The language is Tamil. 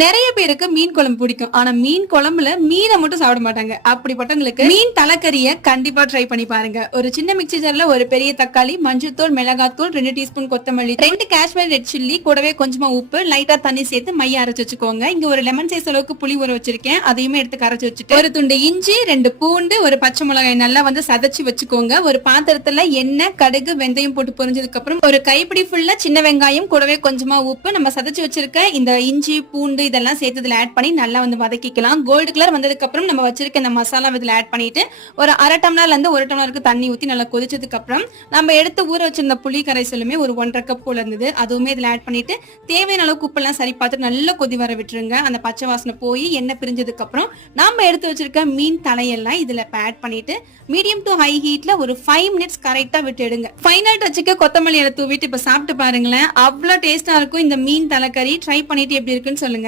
நிறைய பேருக்கு மீன் குழம்பு பிடிக்கும். ஆனா மீன் குழம்புல மீனை மட்டும் சாப்பிட மாட்டாங்க. அப்படிப்பட்டவங்களுக்கு மீன் தலைக்கறிய கண்டிப்பா ட்ரை பண்ணி பாருங்க. ஒரு சின்ன மிக்சி ஜார்ல ஒரு பெரிய தக்காளி மஞ்சள்தூள் மிளகாத்தூள் ரெண்டு டீஸ்பூன் கொத்தமல்லி ரெண்டு காஷ்மீர் ரெட் சில்லி கூடவே கொஞ்சமா உப்பு லைட்டா தண்ணி சேர்த்து மைய அரைச்சு வச்சுக்கோங்க. இங்க ஒரு லெமன் சைஸ் அளவுக்கு புளி ஊற வச்சிருக்கேன். அதையுமே எடுத்து கரைச்சு வச்சுட்டு ஒரு துண்டு இஞ்சி ரெண்டு பூண்டு ஒரு பச்சை மிளகாய் நல்லா வந்து சதைச்சு வச்சுக்கோங்க. ஒரு பாத்திரத்துல எண்ணெய் கடுகு வெந்தயம் போட்டு பொரிஞ்சதுக்கு அப்புறம் ஒரு கைப்பிடி ஃபுல்லா சின்ன வெங்காயம் கூடவே கொஞ்சமா உப்பு. நம்ம சதைச்சு வச்சிருக்க இந்த இஞ்சி பூண்டு இதெல்லாம் சேர்த்து இதில் ஆட் பண்ணி நல்லா வந்து வதக்கிக்கலாம். கோல்டு கலர் வந்ததுக்கு அப்புறம் நம்ம வச்சிருக்க இந்த மசாலா இதில் ஆட் பண்ணிட்டு ஒரு அரை டம்ளர்லேருந்து ஒரு டம்ளருக்கு தண்ணி ஊற்றி நல்லா கொதிச்சதுக்கு அப்புறம் நம்ம எடுத்து ஊற வச்சிருந்த புளி கரைசலுமே ஒரு ஒன்றரை கப் போல இருந்தது. அதுவுமே இதில் ஆட் பண்ணிட்டு தேவையான அளவுக்கு உப்பெல்லாம் சரி பார்த்து நல்லா கொதி வர விட்டுருங்க. அந்த பச்சை வாசனை போய் எண்ணெய் பிரிஞ்சதுக்கு அப்புறம் நம்ம எடுத்து வச்சிருக்க மீன் தலையெல்லாம் இப்போ ஆட் பண்ணிட்டு மீடியம் டு ஹை ஹீட்ல ஒரு ஃபைவ் மினிட்ஸ் கரெக்டாக விட்டு எடுங்க. ஃபைனல் டச்சுக்கு கொத்தமல்லி இலை தூவிட்டு இப்போ சாப்பிட்டு பாருங்களேன். அவ்வளோ டேஸ்ட்டாக இருக்கும் இந்த மீன் தலைக்கறி. ட்ரை பண்ணிட்டு எப்படி இருக்குன்னு சொல்லுங்க.